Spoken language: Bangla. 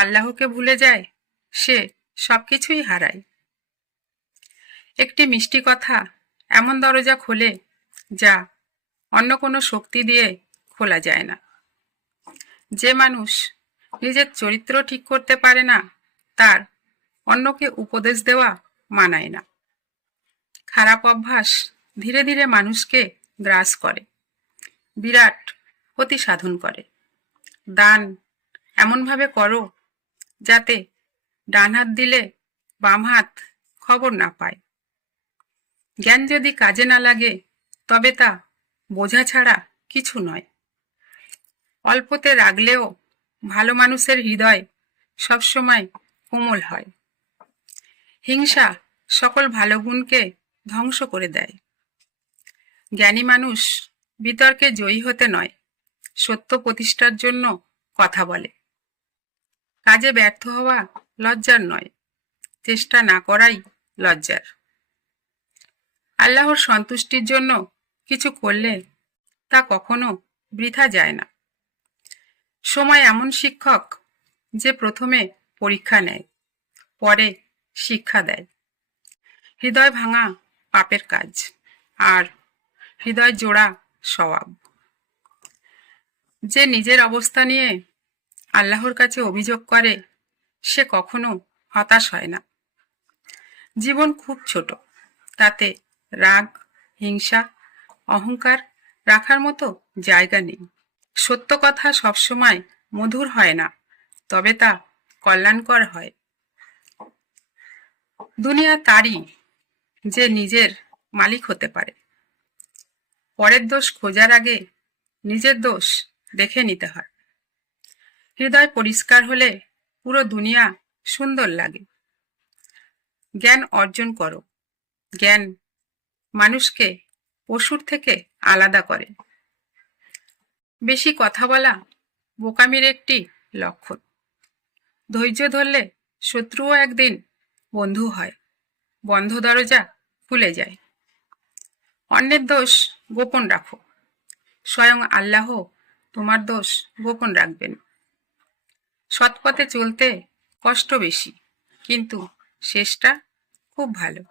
আল্লাহকে ভুলে যায় সে সবকিছুই হারায়। একটি মিষ্টি কথা এমন দরজা খোলে যা অন্য কোনো শক্তি দিয়ে খোলা যায় না। যে মানুষ নিজের চরিত্র ঠিক করতে পারে না তার অন্যকে উপদেশ দেওয়া মানায় না। খারাপ অভ্যাস ধীরে ধীরে মানুষকে গ্রাস করে, বিরাট ক্ষতি সাধন করে। দান এমনভাবে করো যাতে ডান হাত দিলে বাম হাত খবর না পায়। জ্ঞান যদি কাজে না লাগে তবে তা বোঝা ছাড়া কিছু নয়। অল্পতে রাগলেও ভালো মানুষের হৃদয় সবসময় কোমল হয়। হিংসা সকল ভালো গুণকে ধ্বংস করে দেয়। জ্ঞানী মানুষ বিতর্কে জয়ী হতে নয়, সত্য প্রতিষ্ঠার জন্য কথা বলে। কাজে ব্যর্থ হওয়া লজ্জার নয়, চেষ্টা না করাই লজ্জার। আল্লাহর সন্তুষ্টির জন্য কিছু করলে তা কখনো বৃথা যায় না। সময় এমন শিক্ষক যে প্রথমে পরীক্ষা নেয়, পরে শিক্ষা দেয়। হৃদয় ভাঙা পাপের কাজ, আর হৃদয় জোড়া স্বভাব। যে নিজের অবস্থা নিয়ে আল্লাহর কাছে অভিযোগ করে সে কখনো হতাশ হয় না। জীবন খুব ছোট, তাতে রাগ, হিংসা, অহংকার রাখার মতো জায়গা নেই। সত্য কথা সবসময় মধুর হয় না, তবে তা কল্যাণকর হয়। দুনিয়া তারই যে নিজের মালিক হতে পারে। পরের দোষ খোঁজার আগে নিজের দোষ দেখে নিতে হয়। হৃদয় পরিষ্কার হলে পুরো দুনিয়া সুন্দর লাগে। জ্ঞান অর্জন করো। জ্ঞান মানুষকে পশুর থেকে আলাদা করে। বেশি কথা বলা বোকামির একটি লক্ষণ। ধৈর্য ধরলে শত্রুও একদিন বন্ধু হয়। বন্ধ দরজা খুলে যায়। অন্যের দোষ গোপন রাখো, স্বয়ং আল্লাহ তোমার দোষ গোপন রাখবেন। সৎ পথে চলতে কষ্ট বেশি, কিন্তু শেষটা খুব ভালো।